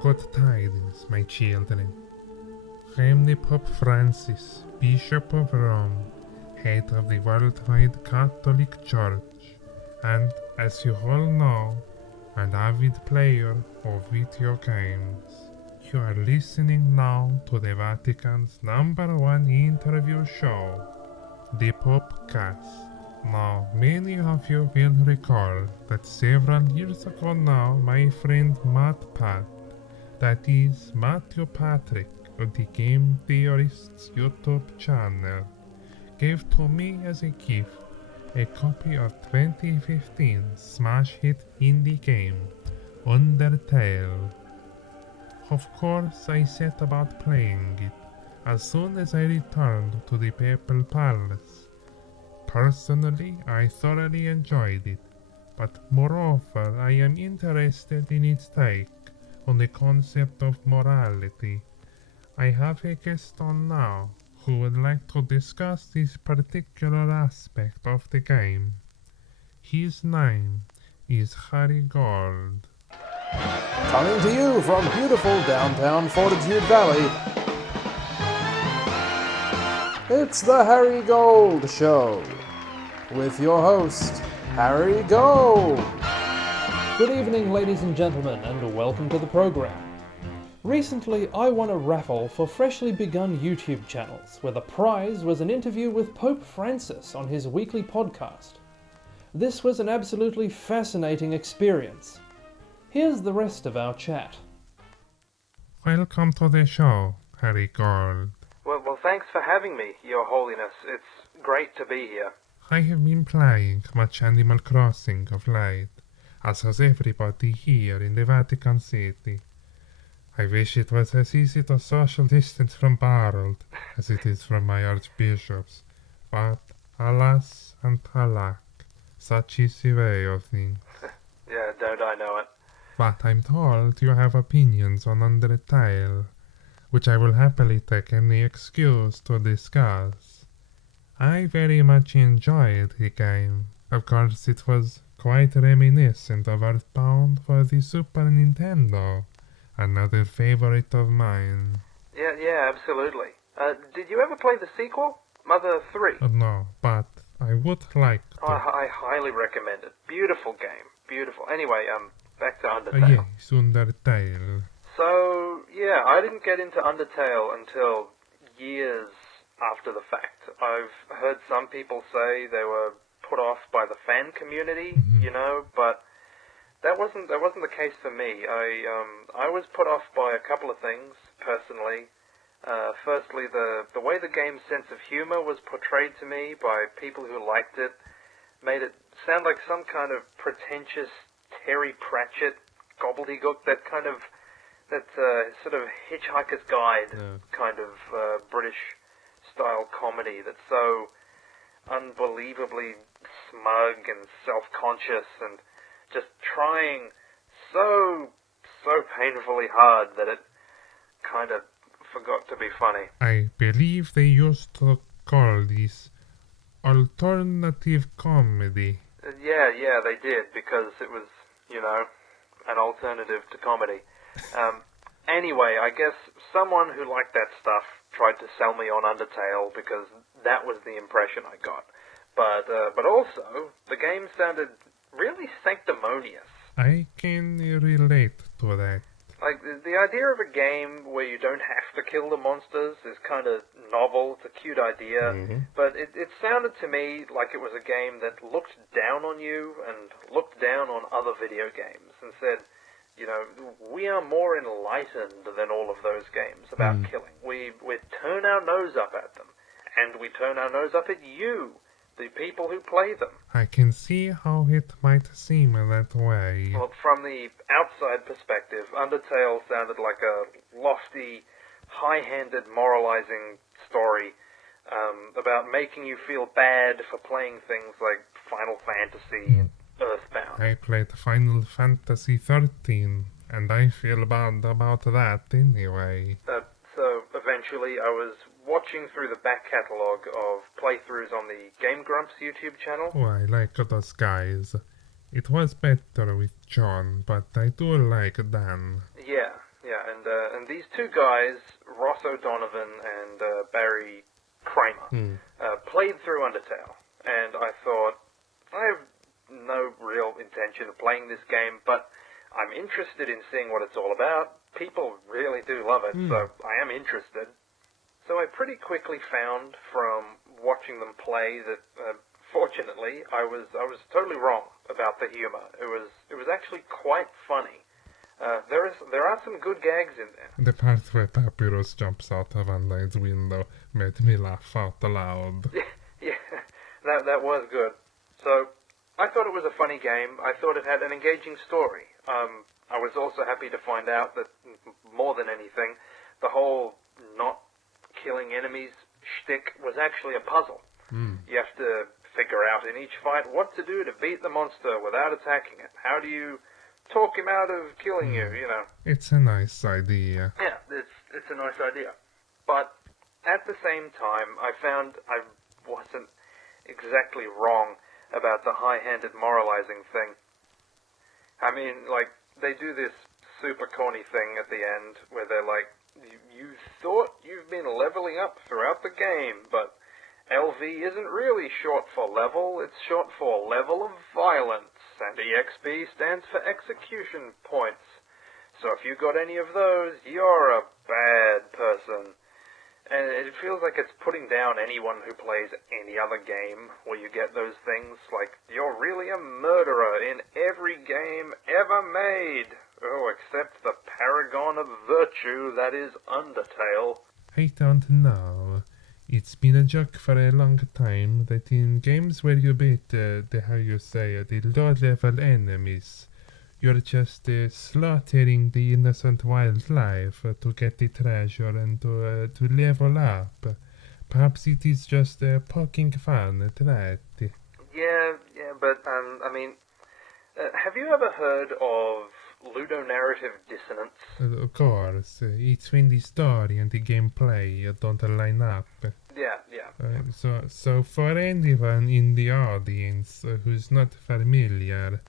Good tidings, my children. Remni Pope Francis, Bishop of Rome, head of the worldwide Catholic Church, and, as you all know, an avid player of video games. You are listening now to the Vatican's #1 interview show, the Popecast. Now, many of you will recall that several years ago now, my friend MatPat, that is Matthew Patrick of the Game Theorists YouTube channel, gave to me as a gift a copy of 2015 smash hit indie game, Undertale. Of course, I set about playing it as soon as I returned to the Papal Palace. Personally, I thoroughly enjoyed it, but moreover, I am interested in its take on the concept of morality. I have a guest on now who would like to discuss this particular aspect of the game. His name is Harry Gold. Coming to you from beautiful downtown Fortitude Valley, it's the Harry Gold Show, with your host, Harry Gold. Good evening, ladies and gentlemen, and welcome to the program. Recently, I won a raffle for freshly begun YouTube channels, where the prize was an interview with Pope Francis on his weekly podcast. This was an absolutely fascinating experience. Here's the rest of our chat. Welcome to the show, Harry Gold. Well, thanks for having me, Your Holiness. It's great to be here. I have been playing much Animal Crossing of late, as has everybody here in the Vatican City. I wish it was as easy to social distance from Barold as it is from my archbishops, but alas and alack, such is the way of things. Yeah, don't I know it. But I'm told you have opinions on Undertale, which I will happily take any excuse to discuss. I very much enjoyed the game. Of course, it was quite reminiscent of Earthbound for the Super Nintendo, another favorite of mine. Yeah, absolutely. Did you ever play the sequel? Mother 3? No, but I would like to. I highly recommend it. Beautiful game. Beautiful. Anyway, back to Undertale. Yes, Undertale. So, yeah, I didn't get into Undertale until years after the fact. I've heard some people say they were put off by the fan community, but that wasn't the case for me. I was put off by a couple of things, personally. Firstly, the way the game's sense of humor was portrayed to me by people who liked it made it sound like some kind of pretentious Terry Pratchett gobbledygook, that sort of Hitchhiker's Guide kind of British-style comedy that's so unbelievably smug and self-conscious and just trying so painfully hard that it kind of forgot to be funny. I believe they used to call this alternative comedy. Yeah, they did, because it was, an alternative to comedy. Anyway, I guess someone who liked that stuff tried to sell me on Undertale, because that was the impression I got. But also, the game sounded really sanctimonious. I can relate to that. Like, the idea of a game where you don't have to kill the monsters is kind of novel. It's a cute idea. But it sounded to me like it was a game that looked down on you and looked down on other video games and said, we are more enlightened than all of those games about killing. We turn our nose up at them. And we turn our nose up at you, the people who play them. I can see how it might seem that way. Well, from the outside perspective, Undertale sounded like a lofty, high-handed, moralizing story about making you feel bad for playing things like Final Fantasy and Earthbound. I played Final Fantasy 13, and I feel bad about that anyway. So eventually I was watching through the back catalogue of playthroughs on the Game Grumps YouTube channel. Oh, I like those guys. It was better with John, but I do like Dan. Yeah, and these two guys, Ross O'Donovan and Barry Kramer, played through Undertale, and I thought, I have no real intention of playing this game, but I'm interested in seeing what it's all about. People really do love it, so I am interested. So I pretty quickly found from watching them play that, fortunately, I was totally wrong about the humor. It was actually quite funny. There are some good gags in there. The part where Papyrus jumps out of Unline's window made me laugh out loud. Yeah, that was good. So I thought it was a funny game. I thought it had an engaging story. I was also happy to find out that, more than anything, the whole not killing enemies shtick was actually a puzzle. You have to figure out in each fight what to do to beat the monster without attacking it. How do you talk him out of killing you, you know? It's a nice idea. Yeah, it's a nice idea. But at the same time, I found I wasn't exactly wrong about the high-handed moralizing thing. I mean, like, they do this super corny thing at the end where they're like, you thought you've been leveling up throughout the game, but LV isn't really short for level, it's short for level of violence, and EXP stands for execution points. So if you got any of those, you're a bad person. And it feels like it's putting down anyone who plays any other game where you get those things, like, you're really a murderer in every game ever made. Oh, except the paragon of virtue that is Undertale. I don't know. It's been a joke for a long time that in games where you beat the low-level enemies, you're just slaughtering the innocent wildlife to get the treasure and to level up. Perhaps it is just poking fun at that. Yeah, but, I mean, have you ever heard of ludonarrative dissonance? Of course, it's when the story and the gameplay don't line up. Yeah. So for anyone in the audience who's not familiar,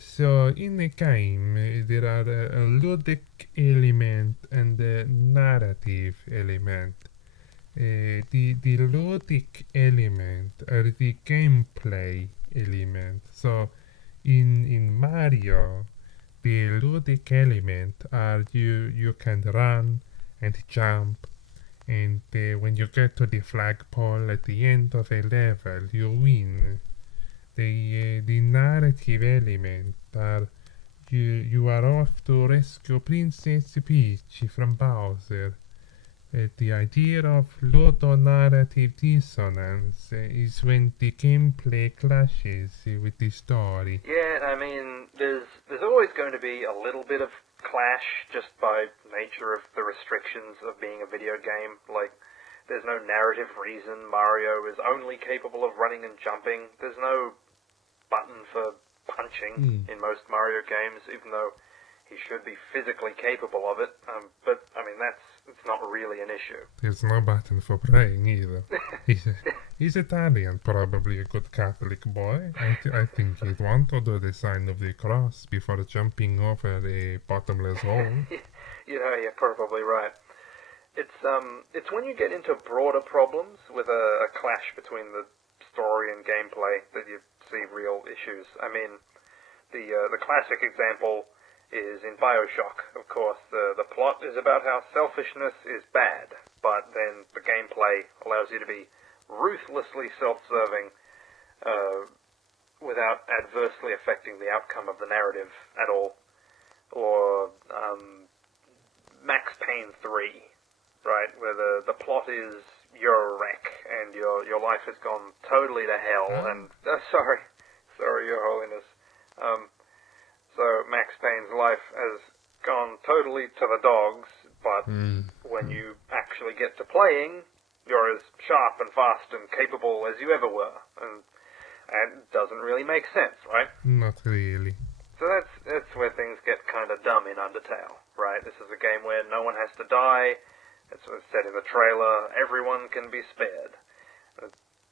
so in a game there are a ludic element and a narrative element. The ludic element are the gameplay element. So in Mario, the ludic element are you can run and jump, and when you get to the flagpole at the end of a level, you win. The narrative element are you are off to rescue Princess Peach from Bowser. The idea of ludonarrative dissonance is when the gameplay clashes with the story. Yeah, I mean, there's always going to be a little bit of clash just by nature of the restrictions of being a video game. Like, there's no narrative reason Mario is only capable of running and jumping. There's no button for punching in most Mario games, even though he should be physically capable of it. But, I mean, it's not really an issue. There's no button for praying either. He's Italian, probably a good Catholic boy. I think he'd want to do the sign of the cross before jumping over a bottomless hole. You know, you're probably right. It's when you get into broader problems with a clash between the story and gameplay that you see real issues. I mean, the classic example is in BioShock, of course. The plot is about how selfishness is bad, but then the gameplay allows you to be ruthlessly self-serving without adversely affecting the outcome of the narrative at all. Or Max Payne 3, right, where the plot is you're a wreck and your life has gone totally to hell, and sorry, Your Holiness. So Max Payne's life has gone totally to the dogs, but when you actually get to playing, you're as sharp and fast and capable as you ever were, and it doesn't really make sense, right? Not really. So that's where things get kind of dumb in Undertale, right? This is a game where no one has to die. It's said in the trailer, everyone can be spared.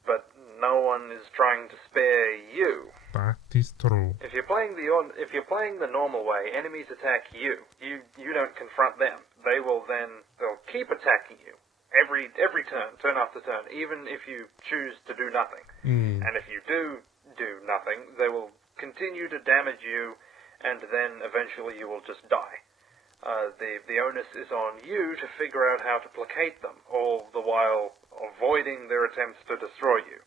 But no one is trying to spare you. That is true. If you're playing the normal way, enemies attack you. You don't confront them. They'll keep attacking you every turn after turn, even if you choose to do nothing. And if you do nothing, they will continue to damage you, and then eventually you will just die. The onus is on you to figure out how to placate them, all the while avoiding their attempts to destroy you.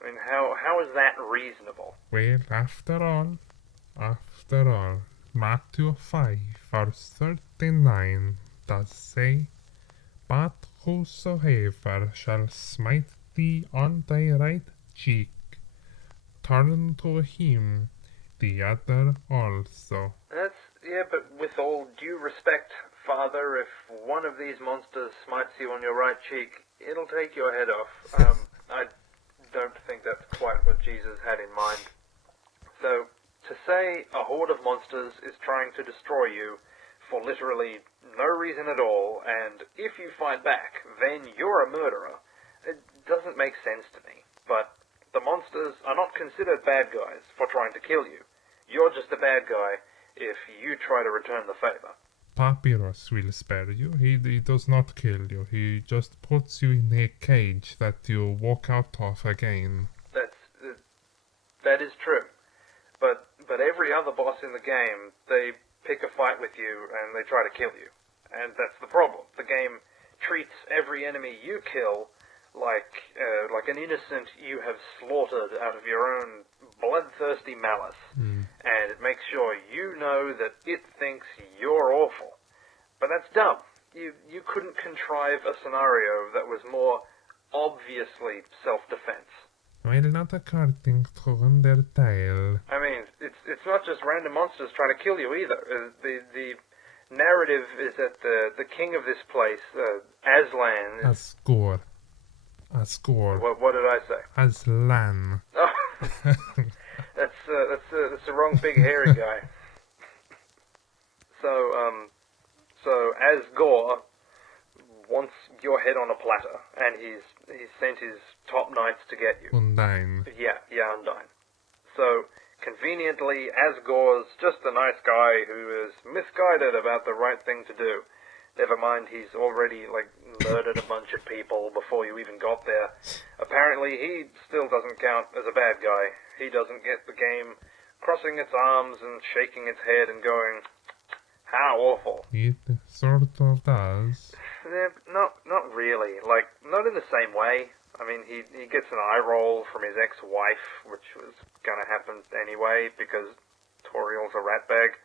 I mean, how is that reasonable? Well, after all, Matthew 5, verse 39 does say, "But whosoever shall smite thee on thy right cheek, turn to him the other also." But with all due respect, Father, if one of these monsters smites you on your right cheek, it'll take your head off. I don't think that's quite what Jesus had in mind. So, to say a horde of monsters is trying to destroy you for literally no reason at all, and if you fight back, then you're a murderer, it doesn't make sense to me. But the monsters are not considered bad guys for trying to kill you. You're just a bad guy if you try to return the favor. Papyrus will spare you. He does not kill you. He just puts you in a cage that you walk out of again. That is true. But every other boss in the game, they pick a fight with you and they try to kill you. And that's the problem. The game treats every enemy you kill like an innocent you have slaughtered out of your own bloodthirsty malice. And it makes sure you know that it thinks you're awful. But that's dumb. You couldn't contrive a scenario that was more obviously self-defense. Well, not according to Undertale. I mean, it's not just random monsters trying to kill you either. The narrative is that the king of this place, Aslan... Asgore. What did I say? Aslan. Oh, that's the wrong big hairy guy. So Asgore wants your head on a platter, and he's sent his top knights to get you. Undyne. Yeah, Undyne. So, conveniently, Asgore's just a nice guy who is misguided about the right thing to do. Never mind, he's already, murdered a bunch of people before you even got there. Apparently, he still doesn't count as a bad guy. He doesn't get the game crossing its arms and shaking its head and going, "How awful." It sort of does. Not really. Not in the same way. I mean, he gets an eye roll from his ex-wife, which was gonna happen anyway, because Toriel's a ratbag.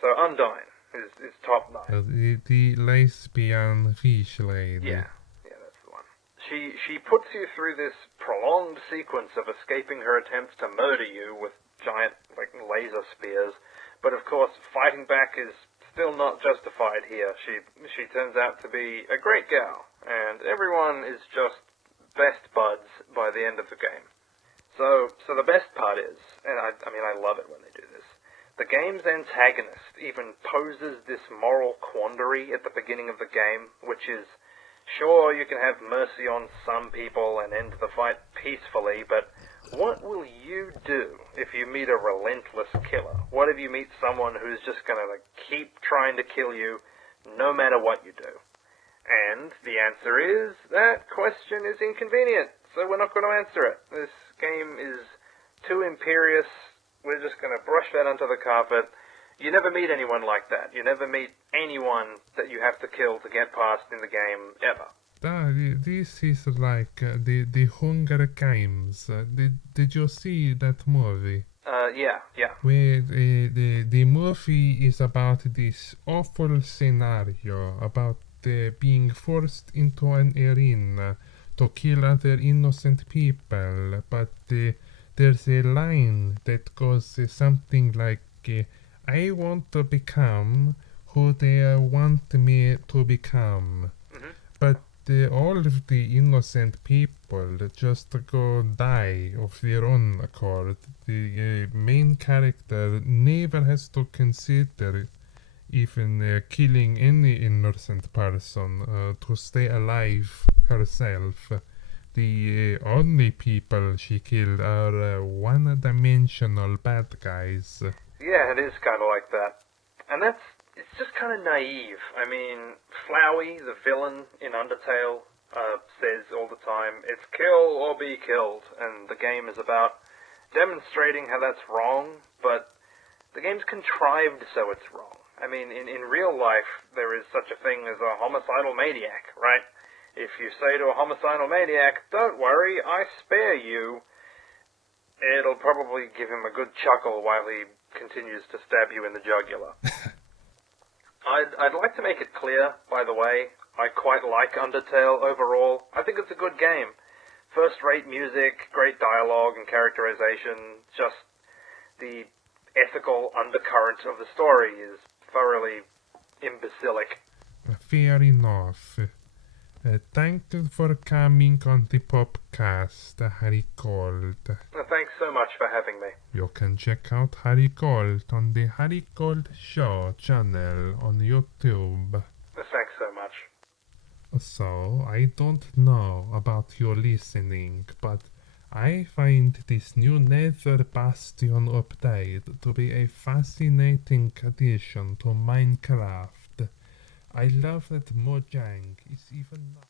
So Undyne is top knight. The lesbian fish lady. Yeah, that's the one. She puts you through this prolonged sequence of escaping her attempts to murder you with giant, laser spears, but of course, fighting back is still not justified here. She turns out to be a great gal, and everyone is just best buds by the end of the game. So the best part is, and I love it when they do this, the game's antagonist even poses this moral quandary at the beginning of the game, which is, sure, you can have mercy on some people and end the fight peacefully, but what will you do if you meet a relentless killer? What if you meet someone who's just gonna keep trying to kill you no matter what you do? And the answer is, that question is inconvenient, so we're not going to answer it. This game is too imperious. We're just going to brush that under the carpet. You never meet anyone like that. You never meet anyone that you have to kill to get past in the game, ever. This is like the Hunger Games. Did you see that movie? Yeah. Where the movie is about this awful scenario about being forced into an arena to kill other innocent people, but there's a line that goes something like, "I want to become who they want me to become." Mm-hmm. But all of the innocent people just go die of their own accord. The main character never has to consider even killing any innocent person to stay alive herself. The only people she killed are one-dimensional bad guys. Yeah, it is kind of like that. And it's just kind of naive. I mean, Flowey, the villain in Undertale, says all the time, it's kill or be killed, and the game is about demonstrating how that's wrong, but the game's contrived so it's wrong. I mean, in real life, there is such a thing as a homicidal maniac, right? If you say to a homicidal maniac, don't worry, I spare you, it'll probably give him a good chuckle while he continues to stab you in the jugular. I'd like to make it clear, by the way, I quite like Undertale overall. I think it's a good game. First-rate music, great dialogue and characterization, just the ethical undercurrent of the story is thoroughly imbecilic. Fair enough. Thank you for coming on the podcast, Harry Gold. Thanks so much for having me. You can check out Harry Gold on the Harry Gold Show channel on YouTube. Thanks so much. So, I don't know about your listening, but I find this new Nether Bastion update to be a fascinating addition to Minecraft. I love that Mojang is even not...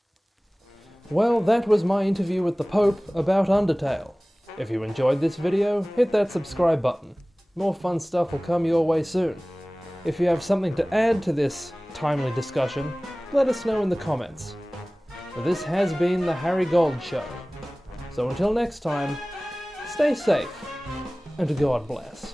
Well, that was my interview with the Pope about Undertale. If you enjoyed this video, hit that subscribe button. More fun stuff will come your way soon. If you have something to add to this timely discussion, let us know in the comments. This has been the Harry Gold Show. So until next time, stay safe, and God bless.